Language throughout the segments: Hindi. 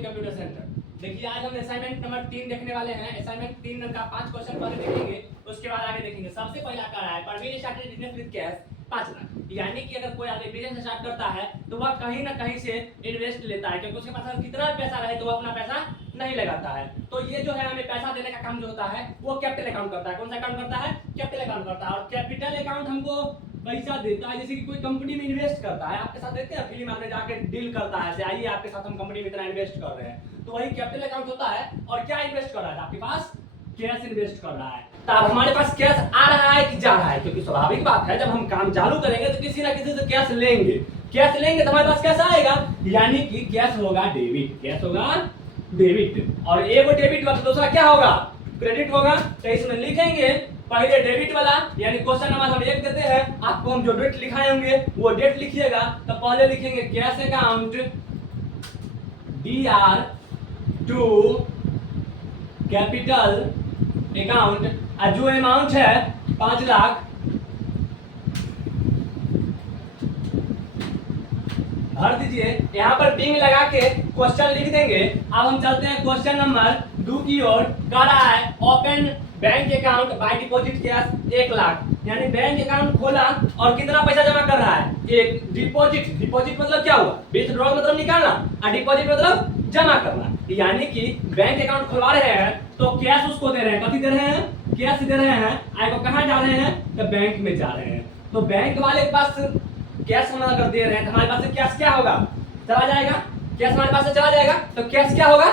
Morning computer centre. देखिए आज हम असाइनमेंट नंबर 3 देखने वाले हैं। असाइनमेंट 3 का 5 क्वेश्चन पहले देखेंगे, उसके बाद आगे देखेंगे। सबसे पहला कह रहा है Parveen started business with cash 5 lakh, यानी कि अगर कोई आदमी बिजनेस स्टार्ट करता है तो वह कहीं ना कहीं से इन्वेस्ट लेता है, क्योंकि उसके पास अगर कितना पैसा रहे तो वह अपना पैसा नहीं लगाता है। तो ये जो है हमें पैसा देने का काम जो होता है वो कैपिटल अकाउंट करता है। कौन सा अकाउंट करता है? कैपिटल अकाउंट करता है। और कैपिटल अकाउंट हमको पैसा देता है, जैसे कि कोई कंपनी में इन्वेस्ट करता है, आपके साथ देखते हैं फिल्म में जाके डील करता है, जैसे आइए आपके साथ हम कंपनी में इतना इन्वेस्ट कर रहे हैं, तो वही कैपिटल अकाउंट होता है। और क्या इन्वेस्ट कर रहा है? आपके पास कैश इन्वेस्ट कर रहा है। तो अब हमारे पास कैश आ रहा है कि जा रहा है? क्योंकि स्वाभाविक बात है, जब हम काम चालू करेंगे तो किसी ना किसी से कैश लेंगे। कैश लेंगे तो हमारे पास कैश आएगा, यानी कि कैश होगा डेबिट। कैश होगा डेबिट। और एक डेबिट होगा तो दूसरा क्या होगा? क्रेडिट होगा। तो इसमें लिखेंगे पहले डेबिट वाला, यानी क्वेश्चन नंबर हम 1 देते हैं, आपको हम जो डेट लिखाए होंगे वो डेट लिखिएगा। तो पहले लिखेंगे cash account DR to capital account, और जो अमाउंट है 5 लाख भर दीजिए। यहाँ पर बिंग लगा के क्वेश्चन लिख देंगे। अब हम चलते हैं क्वेश्चन नंबर 2 की ओर। कह रहा है open bank account by deposit cash 1 lakh, यानी बैंक अकाउंट खोला और कितना पैसा जमा कर रहा है? एक डिपॉजिट। डिपॉजिट मतलब क्या हुआ? विथड्रॉ मतलब निकालना, और डिपॉजिट मतलब जमा करना। यानी कि बैंक अकाउंट खुलवा रहे हैं तो कैश उसको दे रहे हैं। कथी दे रहे हैं? कैश दे रहे हैं। आगे कहाँ जा रहे हैं? तो बैंक में जा रहे हैं। तो बैंक वाले के पास कैश हम अगर दे रहे हैं तो हमारे पास से कैश क्या होगा? चला जाएगा। कैश हमारे पास से चला जाएगा तो कैश क्या होगा?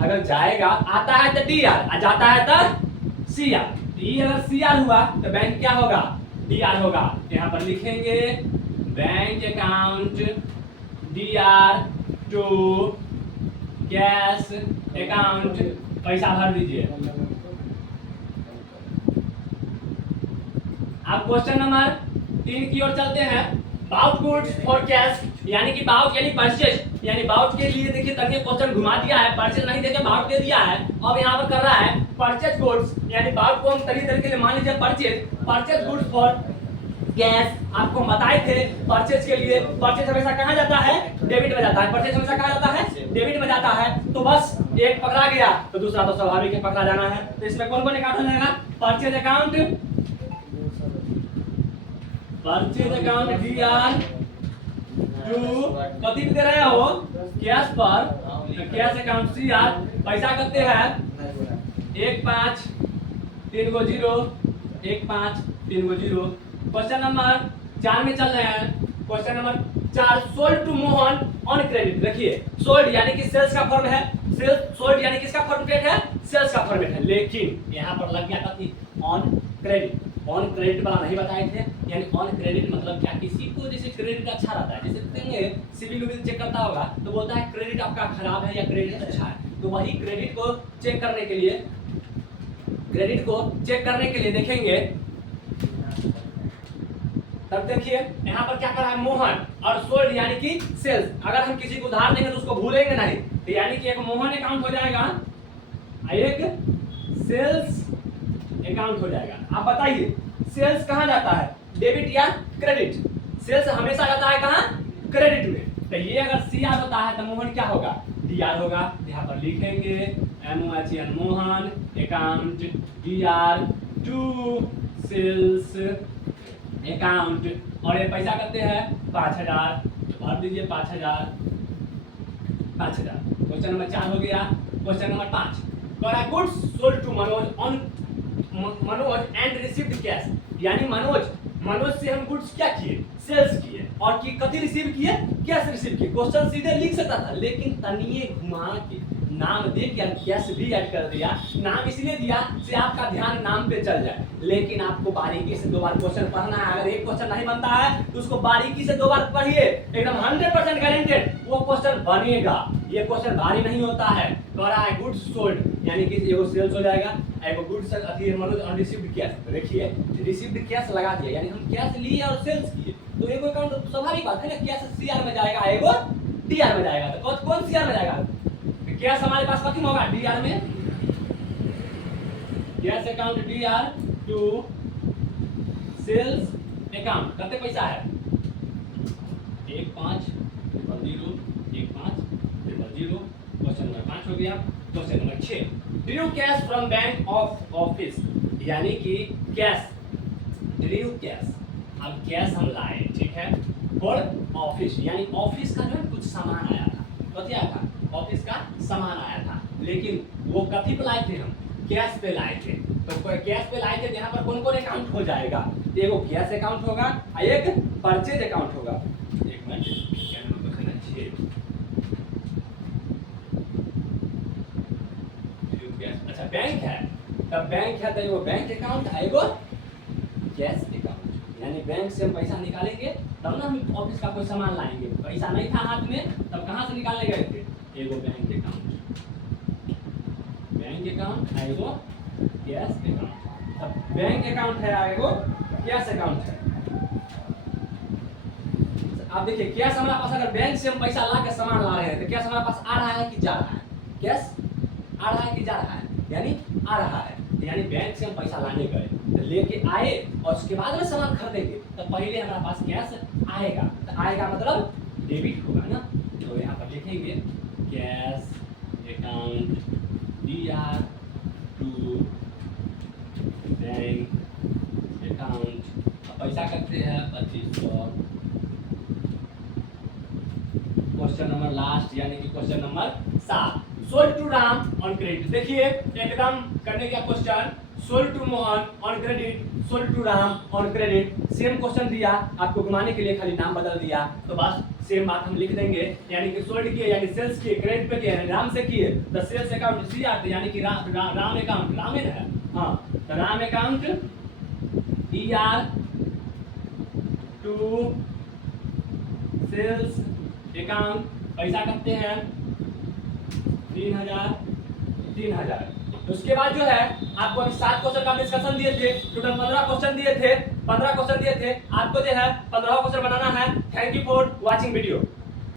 अगर जाएगा, आता है तो DR, और जाता है तो CR। ये अगर CR हुआ तो बैंक क्या होगा? DR होगा। यहाँ पर लिखेंगे bank account DR to cash account, पैसा भर दीजिए। अब क्वेश्चन नंबर 3 की ओर चलते हैं। बाउट गुड्स फॉर कैश, यानी कि बाउट यानी परचेज, यानी बाउट के लिए देखिए तभी क्वेश्चन घुमा दिया है, परचेज नहीं देके बाउट दे दिया है। अब यहाँ पर कर रहा है परचेज गुड्स, यानी बाउट को हम तरीके के लिए मान लीजिए परचेज गुड्स फॉर कैश। आपको बताए थे परचेज के लिए परचेज हमेशा कहाँ जाता है? डेबिट में जाता है। परचेज हमेशा कहाँ जाता है? डेबिट में जाता है। तो बस एक पकड़ा गया तो दूसरा तो स्वाभाविक है पकड़ा जाना है। तो इसमें कौन कौन अकाउंट हो जाएगा? परचेज अकाउंट DR टू कथी दे रहे हो? कैश पर। कैश अकाउंट CR, पैसा करते हैं 1 5 3 गो 0 1 5 3 गो 0। क्वेश्चन नंबर 4 में चल रहे हैं। Question number 4, sold to Mohan on credit. देखिए सोल्ड यानी कि सेल्स का फॉर्म है। सोल्ड यानी किसका फॉर्मेट है? सेल्स का फॉर्मेट है। लेकिन यहाँ पर लग गया कथी? On credit. ऑन क्रेडिट वाला नहीं बताए थे, यानी ऑन क्रेडिट मतलब क्या? किसी को जैसे क्रेडिट अच्छा रहता है, जैसे कहेंगे सिविल विल चेक करता होगा तो बोलता है क्रेडिट आपका खराब है या क्रेडिट अच्छा है। तो वही क्रेडिट को चेक करने के लिए देखेंगे। तब देखिए यहाँ पर क्या कर रहा है? मोहन और सोल्ड यानी कि सेल्स। अगर हम किसी को उधार देंगे तो उसको भूलेंगे नहीं, तो यानी कि एक मोहन अकाउंट हो जाएगा, एक सेल्स अकाउंट हो जाएगा। आप बताइए सेल्स कहाँ जाता है? डेबिट या क्रेडिट? सेल्स हमेशा जाता है कहाँ? क्रेडिट में। तो ये अगर CR होता है तो मोहन क्या होगा? DR होगा। यहाँ पर लिखेंगे MOHN Mohan account DR to sales account, और ये पैसा करते हैं 5000, भर दीजिए 5000। क्वेश्चन नंबर 4 हो गया। Question number 5, goods sold to Manoj and received cash, यानी मनोज से हम गुड्स क्या किए? सेल्स किए, और की कथी रिसीव किए? कैश रिसीव किए। क्वेश्चन सीधे लिख सकता था, लेकिन तनिए घुमा के नाम दे के कैश भी ऐड कर दिया। नाम इसलिए दिया से आपका ध्यान नाम पे चल जाए, लेकिन आपको बारीकी से 2 बार क्वेश्चन पढ़ना है। अगर एक क्वेश्चन नहीं बनता है तो उसको बारीकी से 2 बार पढ़िए, एकदम 100% गारंटेड वो क्वेश्चन बनेगा। ये क्वेश्चन भारी नहीं होता है। कह रहा है गुड्स सोल्ड, यानी कि एगो सेल्स हो जाएगा, एगो गुड्स अथी मनोज और रिसीव्ड कैश। देखिए रिसीव्ड कैश लगा दिया, यानी हम कैश लिए और सेल्स किए, तो एगो अकाउंट स्वाभाविक बात है ना, कैश CR में जाएगा, एगो DR में जाएगा। तो कौन CR में जाएगा? कैश हमारे पास कथी होगा? DR में। Cash account DR to sales account कितने पैसा है? 1 5 0 1 5 0। क्वेश्चन 5 हो गया। Question number 6, Drew cash from bank of office, यानी कि कैश, ड्रू कैश, अब कैश हम लाए, ठीक है, फॉर ऑफिस, यानी ऑफिस का जो है कुछ सामान आया था, तो क्या था, ऑफिस का सामान आया था, लेकिन वो कभी पे लाए थे हम, कैश पे लाए थे। तो कैश पे लाए थे, यहाँ पर कौन कौन अकाउंट हो जाएगा, एक वो कैश अकाउंट होगा और एक परचेज अकाउंट होगा। एक मिनट, अच्छा बैंक है, तब बैंक है तो एगो बैंक अकाउंट एगो कैश अकाउंट, यानी बैंक से हम पैसा निकालेंगे तब ना हम ऑफिस का कोई सामान लाएंगे, पैसा नहीं था हाथ में तब कहाँ से निकालने गए थे, एगो बैंक अकाउंट, बैंक अकाउंट एगो कैश अकाउंट। अब बैंक अकाउंट है एगो कैश अकाउंट है। आप देखिए कैश हमारे पास, अगर बैंक से हम पैसा ला के सामान ला रहे हैं तो कैश हमारे पास आ रहा है कि जा रहा है, कैश आ रहा है कि जा रहा है, यानी आ रहा है, यानी बैंक से हम पैसा लाने गए तो लेके आए और उसके बाद में सामान खरीदेंगे तो पहले हमारे पास कैश आएगा, तो आएगा मतलब डेबिट होगा ना। तो यहाँ पर लिखेंगे cash account DR to bank account, पैसा करते हैं 2500। क्वेश्चन नंबर लास्ट, यानी कि question number 7, sold to Ram on credit. देखिए एकदम करने का question, sold to Mohan on credit, sold to Ram on credit, same question दिया, आपको घुमाने के लिए खाली नाम बदल दिया, तो बस सेम बात हम लिख देंगे, यानी कि सोल्ड किए यानी सेल्स किए, क्रेडिट पे किए राम से किए, तो सेल्स अकाउंट CR, यानी कि राम अकाउंट, राम है, हाँ, तो Ram account DR to sales account, पैसा करते हैं 3000। उसके बाद जो है आपको अभी 7 क्वेश्चन का डिस्कशन दिए थे, टोटल 15 क्वेश्चन दिए थे, 15 क्वेश्चन दिए थे, आपको जो है 15 क्वेश्चन बनाना है। Thank you for watching video.